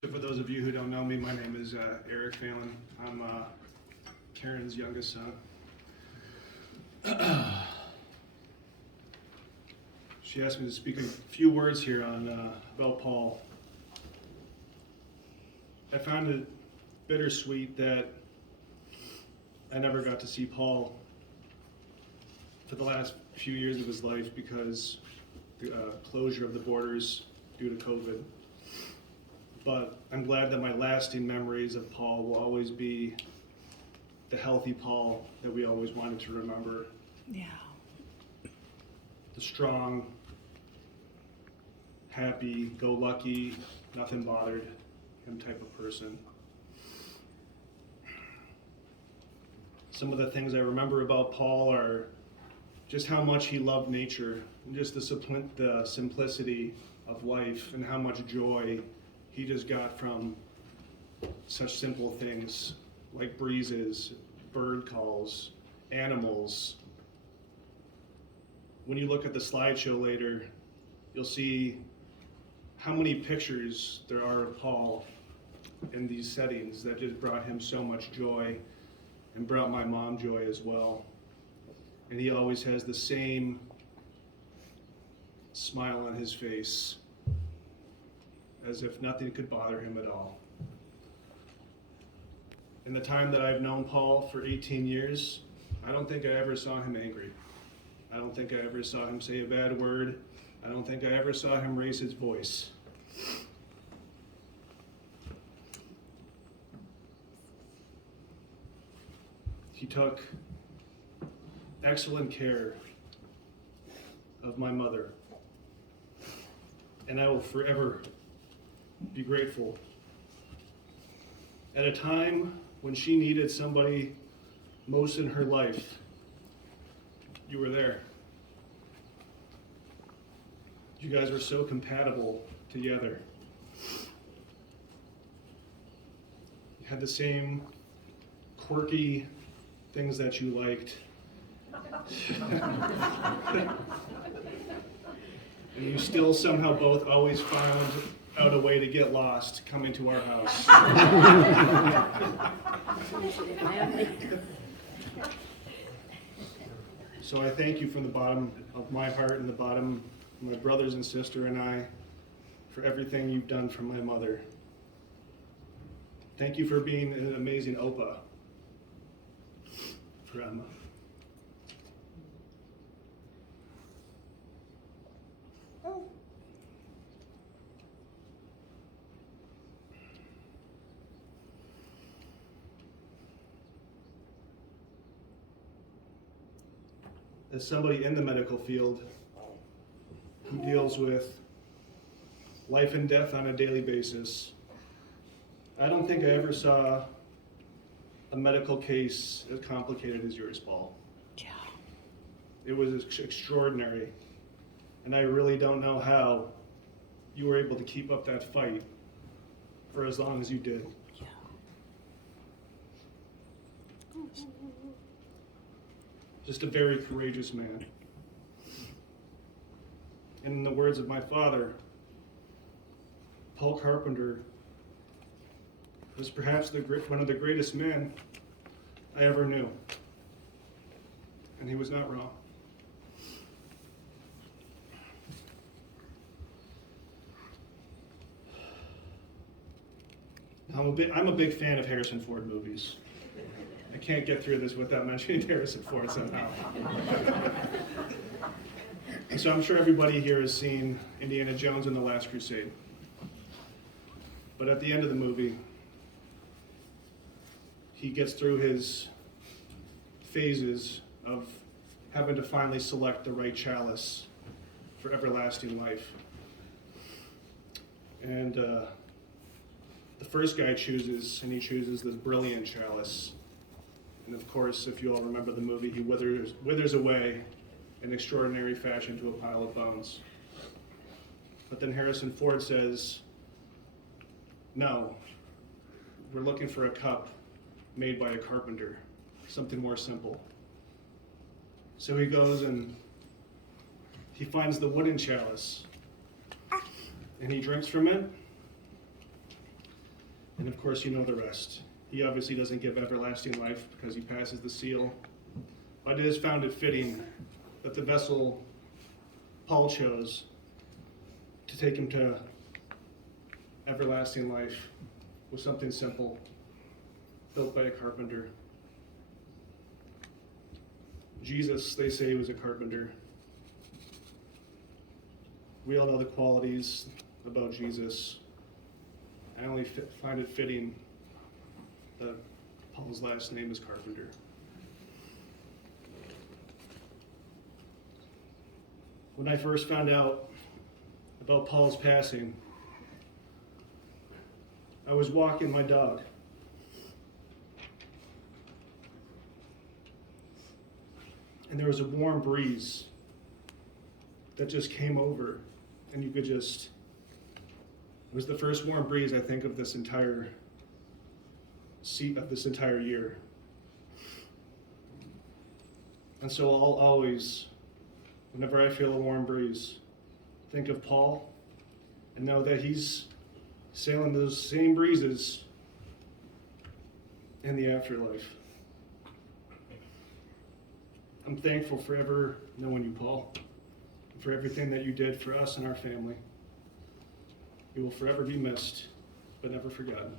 So for those of you who don't know me, my name is Eric Phelan. I'm Karen's youngest son. She asked me to speak a few words here on about Paul. I found it bittersweet that I never got to see Paul for the last few years of his life because the closure of the borders due to COVID. But I'm glad that my lasting memories of Paul will always be the healthy Paul that we always wanted to remember. Yeah. The strong, happy, go lucky, nothing bothered him type of person. Some of the things I remember about Paul are just how much he loved nature, and just the simplicity of life, and how much joy he just got from such simple things like breezes, bird calls, animals. When you look at the slideshow later, you'll see how many pictures there are of Paul in these settings that just brought him so much joy and brought my mom joy as well. And he always has the same smile on his face, as if nothing could bother him at all. In the time that I've known Paul for 18 years, I don't think I ever saw him angry. I don't think I ever saw him say a bad word. I don't think I ever saw him raise his voice. He took excellent care of my mother, and I will forever be grateful. At a time when she needed somebody most in her life, you were there. You guys were so compatible together. You had the same quirky things that you liked. And you still somehow both always found out a way to get lost coming to our house. So I thank you from the bottom of my heart and the bottom of my brothers and sister and I for everything you've done for my mother. Thank you for being an amazing Opa for Emma. As somebody in the medical field who deals with life and death on a daily basis, I don't think I ever saw a medical case as complicated as yours, Paul. Yeah. It was extraordinary, and I really don't know how you were able to keep up that fight for as long as you did. Yeah. Just a very courageous man. And in the words of my father, Paul Carpenter was perhaps one of the greatest men I ever knew. And he was not wrong. I'm a big fan of Harrison Ford movies. I can't get through this without mentioning Harrison Ford somehow. So I'm sure everybody here has seen Indiana Jones and the Last Crusade. But at the end of the movie, he gets through his phases of having to finally select the right chalice for everlasting life. And the first guy chooses this brilliant chalice. And of course, if you all remember the movie, he withers away in extraordinary fashion to a pile of bones. But then Harrison Ford says, no, we're looking for a cup made by a carpenter, something more simple. So he goes and he finds the wooden chalice, and he drinks from it, And of course, you know the rest. He obviously doesn't give everlasting life because he passes the seal. But it is found it fitting that the vessel Paul chose to take him to everlasting life was something simple, built by a carpenter. Jesus, they say, was a carpenter. We all know the qualities about Jesus. I only find it fitting that Paul's last name is Carpenter. When I first found out about Paul's passing, I was walking my dog. And there was a warm breeze that just came over, and you could just, it was the first warm breeze, I think, of this entire year. And so I'll always, whenever I feel a warm breeze, think of Paul and know that he's sailing those same breezes in the afterlife. I'm thankful for ever knowing you, Paul, and for everything that you did for us and our family. You will forever be missed, but never forgotten.